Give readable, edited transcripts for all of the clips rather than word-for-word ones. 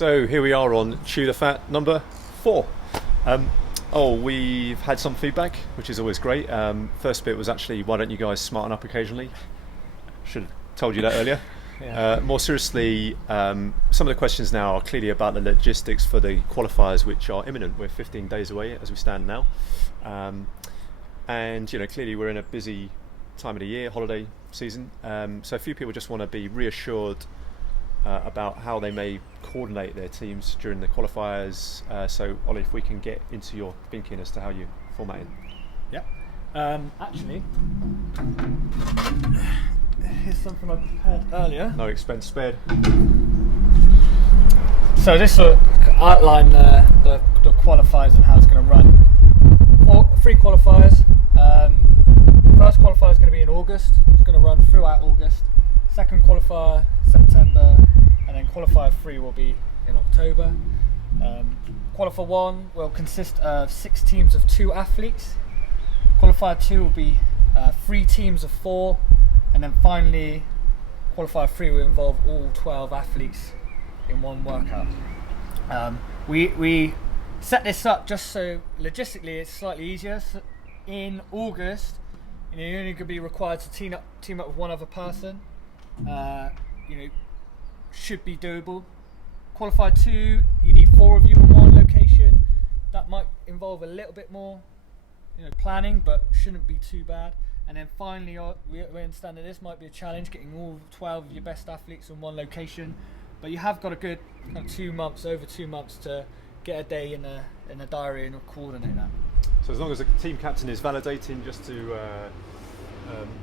So here we are on Chew the Fat number 4. We've had some feedback, which is always great. First bit was actually, why don't you guys smarten up occasionally? Should have told you that earlier. Yeah. More seriously, some of the questions now are clearly about the logistics for the qualifiers, which are imminent. We're 15 days away as we stand now. And clearly we're in a busy time of the year, holiday season. So a few people just want to be reassured about how they may coordinate their teams during the qualifiers. So Ollie, if we can get into your thinking as to how you format it. Yeah. Actually, here's something I prepared earlier. No expense spared. So this will outline the qualifiers and how it's going to run. 3 qualifiers. First qualifier is going to be in August. It's going to run throughout August. Second qualifier, September, and then qualifier 3 will be in October. Qualifier 1 will consist of 6 teams of 2 athletes. Qualifier 2 will be 3 teams of 4, and then finally qualifier 3 will involve all 12 athletes in one workout. We set this up just so logistically it's slightly easier. So in August, you're only going to be required to team up with one other person. Should be doable. Qualifier 2, you need 4 of you in one location. That might involve a little bit more, planning, but shouldn't be too bad. And then finally, we understand that this might be a challenge, getting all 12 of your best athletes in one location. But you have got a good over 2 months to get a day in a diary and coordinate that. So as long as the team captain is validating, just to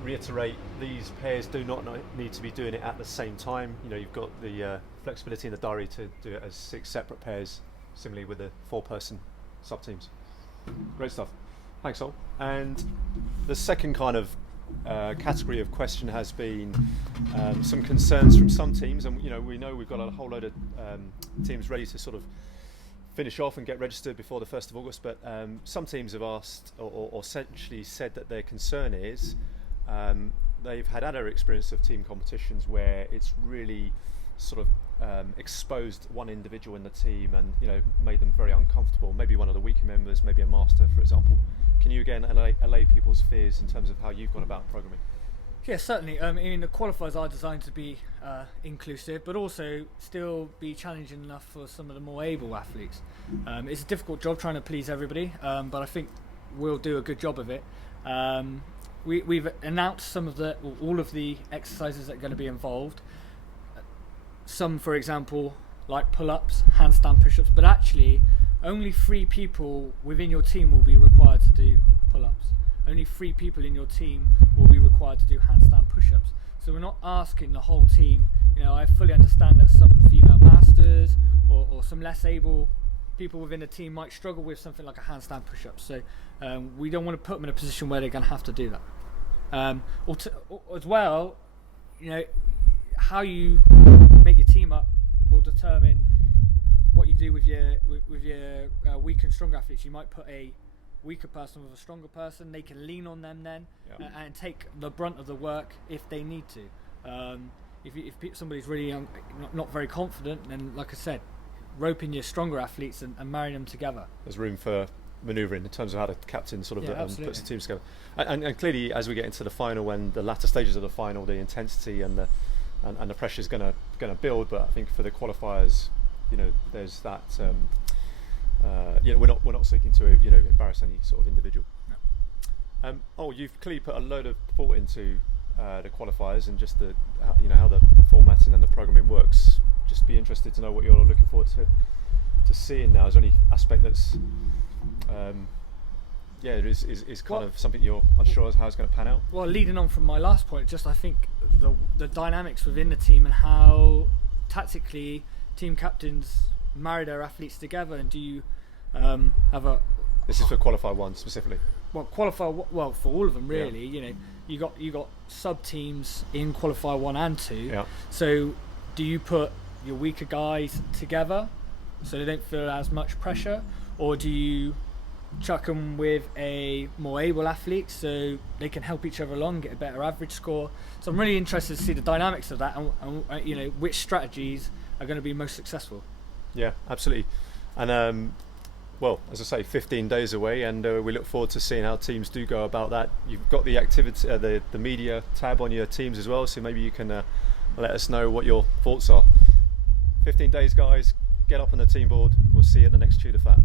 reiterate, these pairs do not need to be doing it at the same time. You've got the flexibility in the diary to do it as 6 separate pairs, similarly with the 4-person sub-teams. Great stuff. Thanks, Sol. And the second kind of category of question has been some concerns from some teams, and we know we've got a whole load of teams ready to sort of finish off and get registered before the 1st of August, but some teams have asked or essentially said that their concern is they've had other experience of team competitions where it's really sort of exposed one individual in the team and made them very uncomfortable. Maybe one of the weaker members, maybe a master, for example. Can you again allay people's fears in terms of how you've gone about programming? Yeah, certainly. The qualifiers are designed to be inclusive, but also still be challenging enough for some of the more able athletes. It's a difficult job trying to please everybody, but I think we'll do a good job of it. We've announced all of the exercises that are going to be involved. Some, for example, like pull-ups, handstand push-ups, but actually only 3 people within your team will be required to do pull-ups. Only 3 people in your team will be required to do handstand push-ups. So we're not asking the whole team. I fully understand that some female masters or some less able people within the team might struggle with something like a handstand push-up. So we don't want to put them in a position where they're going to have to do that. As well, how you make your team up will determine what you do with your weak and strong athletes. You might put a weaker person with a stronger person. They can lean on them then, and take the brunt of the work if they need to. If somebody's really not very confident, then like I said, rope in your stronger athletes and marry them together. There's room for manoeuvring in terms of how the captain sort of puts the team together. And clearly, as we get into the final and the latter stages of the final, the intensity and the pressure is going to build. But I think for the qualifiers, there's that. We're not seeking to embarrass any sort of individual. No. You've clearly put a load of thought into the qualifiers and just how the formatting and the programming works. Just be interested to know what you're looking forward to seeing now. Is there any aspect that's is kind of something you're unsure as how it's going to pan out? Well, leading on from my last point, I think the dynamics within the team and how tactically team captains marry their athletes together, and do you have a... This is for Qualifier 1 specifically. Well, Qualifier, for all of them really. Yeah. You got sub teams in Qualifier 1 and 2. Yeah. So do you put your weaker guys together so they don't feel as much pressure, or do you chuck them with a more able athlete so they can help each other along, get a better average score? So I'm really interested to see the dynamics of that and which strategies are going to be most successful. Yeah, absolutely. And well, as I say, 15 days away, and we look forward to seeing how teams do go about that. You've got the activity, the media tab on your teams as well, so maybe you can let us know what your thoughts are. 15 days, guys. Get up on the team board. We'll see you at the next Tudor Fat.